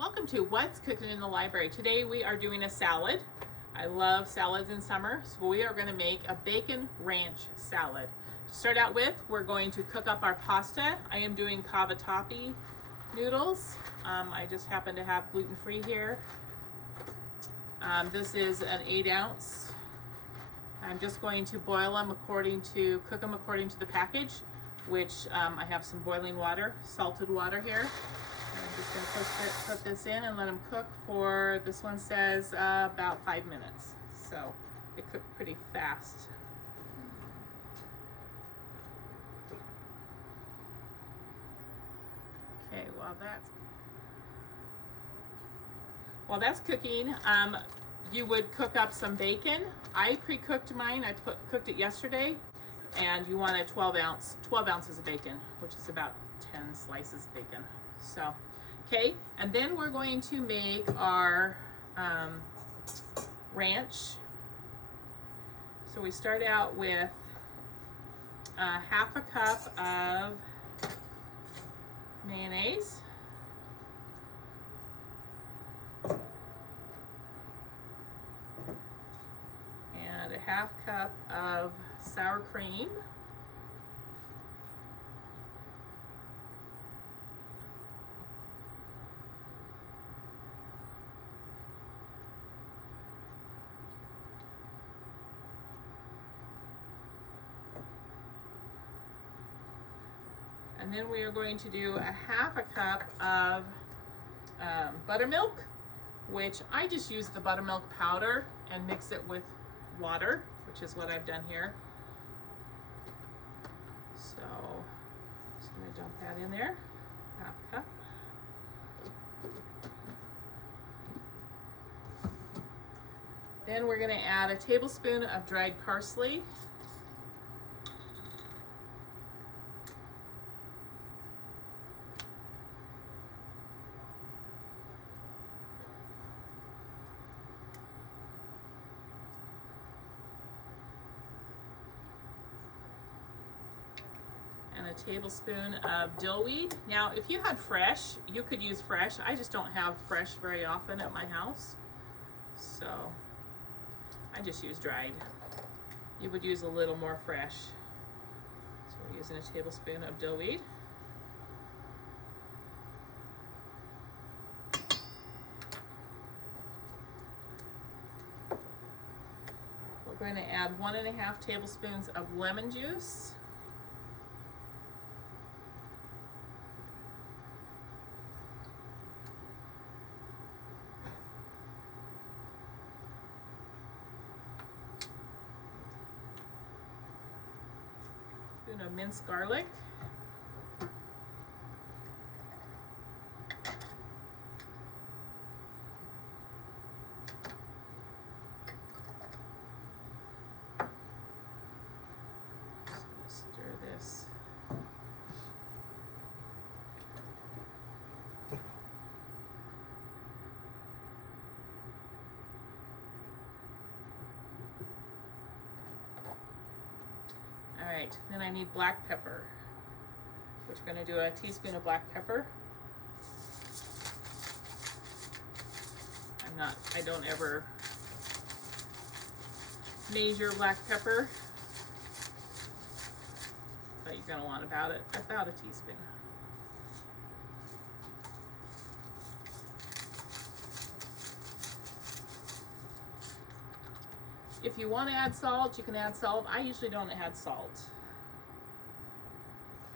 Welcome to What's Cooking in the Library. Today we are doing a salad. I love salads in summer, so we are going to make a bacon ranch salad. To start out with, we're going to cook up our pasta. I am doing cavatappi noodles. I just happen to have gluten-free here. This is an 8-ounce. I'm just going to boil them cook them according to the package, which I have some boiling water, salted water here. I'm just going to put this in and let them cook for, this one says about 5 minutes. So they cook pretty fast. Okay, while that's cooking, you would cook up some bacon. I pre-cooked mine. I cooked it yesterday, and you want 12 ounces of bacon, which is about 10 slices of bacon. So, okay, and then we're going to make our ranch. So we start out with half a cup of mayonnaise. And a half cup of sour cream. And then we are going to do a half a cup of buttermilk, which I just use the buttermilk powder and mix it with water, which is what I've done here. So just going to dump that in there, half a cup. Then we're going to add a tablespoon of dried parsley. And a tablespoon of dillweed. Now, if you had fresh, you could use fresh. I just don't have fresh very often at my house, so I just use dried. You would use a little more fresh. So we're using a tablespoon of dillweed. We're going to add 1.5 tablespoons of lemon juice. Of minced garlic. Stir this. All right, then I need black pepper, which we're going to do a teaspoon of black pepper. I don't ever measure black pepper, but you're going to want about a teaspoon. If you want to add salt, you can add salt. I usually don't add salt.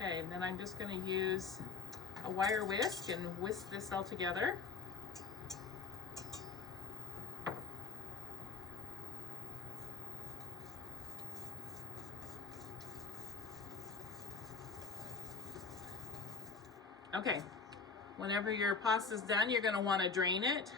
Okay, and then I'm just going to use a wire whisk and whisk this all together. Okay, whenever your pasta's done, you're going to want to drain it.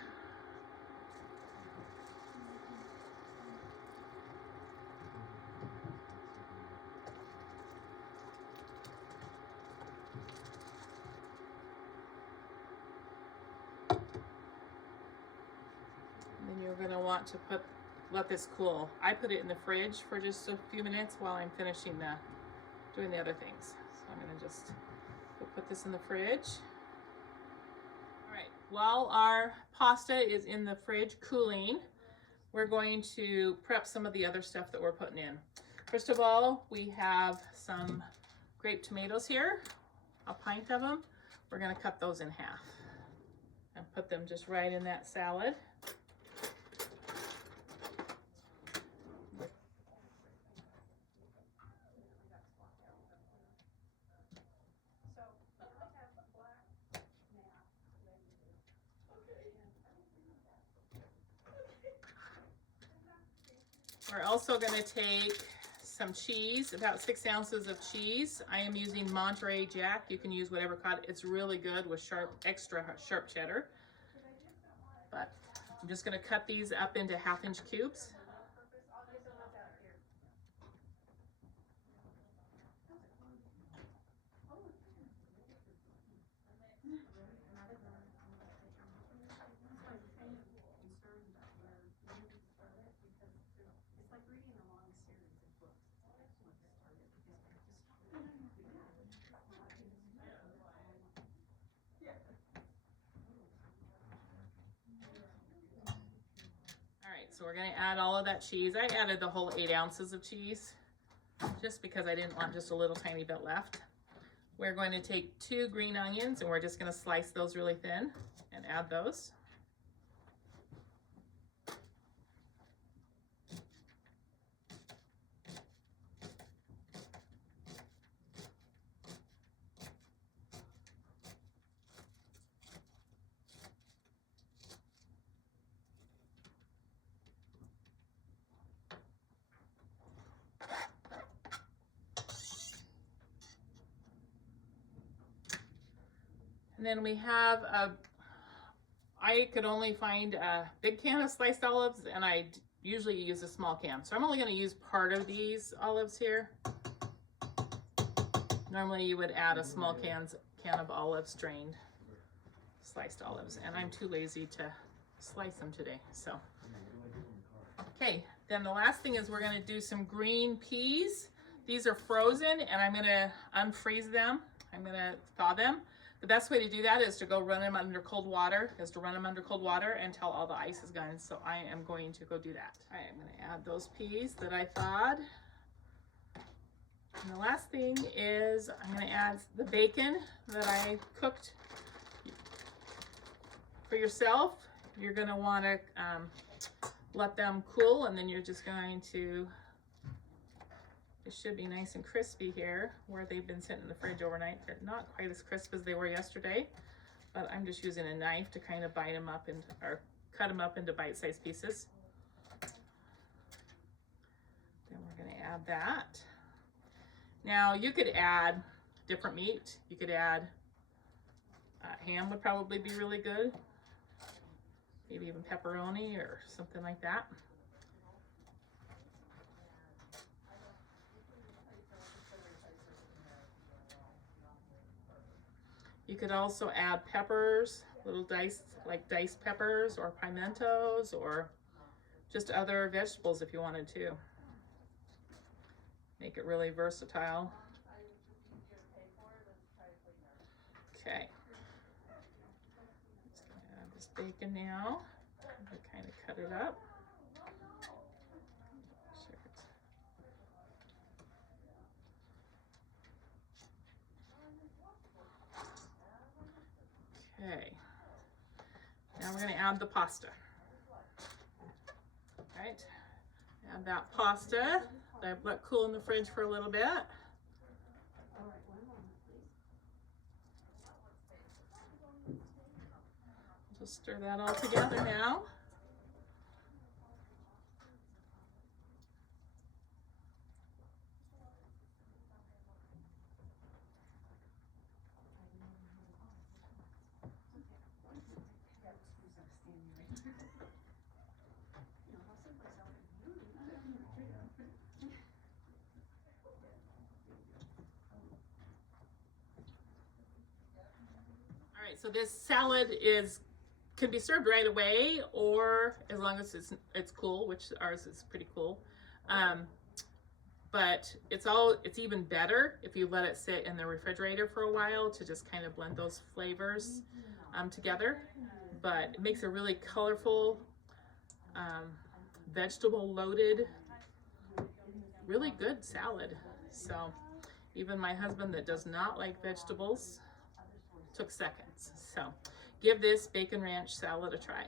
Then you're going to want to let this cool. I put it in the fridge for just a few minutes while I'm finishing doing the other things. So I'm going to just put this in the fridge. All right, while our pasta is in the fridge cooling, we're going to prep some of the other stuff that we're putting in. First of all, we have some grape tomatoes here, a pint of them. We're going to cut those in half and put them just right in that salad. We're also going to take some cheese, about 6 ounces of cheese. I am using Monterey Jack. You can use whatever cut. It's really good with extra sharp cheddar. But I'm just going to cut these up into 1/2-inch cubes. So we're going to add all of that cheese. I added the whole 8 ounces of cheese just because I didn't want just a little tiny bit left. We're going to take 2 green onions and we're just going to slice those really thin and add those. And then we have I could only find a big can of sliced olives, and I usually use a small can. So I'm only going to use part of these olives here. Normally you would add a small can of olives, strained sliced olives, and I'm too lazy to slice them today. So, okay, then the last thing is we're going to do some green peas. These are frozen, and I'm going to unfreeze them. I'm going to thaw them. The best way to do that is to run them under cold water, until all the ice is gone. So I am going to go do that. All right, I'm going to add those peas that I thawed. And the last thing is I'm going to add the bacon that I cooked for yourself. You're going to want to let them cool, and then you're just going to, it should be nice and crispy here where they've been sitting in the fridge overnight. They're not quite as crisp as they were yesterday, but I'm just using a knife to kind of bite them up or cut them up into bite-sized pieces. Then we're going to add that. Now you could add different meat. You could add ham would probably be really good. Maybe even pepperoni or something like that. You could also add peppers, little diced peppers or pimentos, or just other vegetables if you wanted to. Make it really versatile. Okay. Just gonna add this bacon now. Kind of cut it up. Okay, now we're going to add the pasta. All right, add that pasta that I've let cool in the fridge for a little bit. Just stir that all together now. So this salad can be served right away, or as long as it's cool, which ours is pretty cool. But it's even better if you let it sit in the refrigerator for a while to just kind of blend those flavors together. but it makes a really colorful, vegetable loaded, really good salad. So even my husband that does not like vegetables took seconds. So give this bacon ranch salad a try.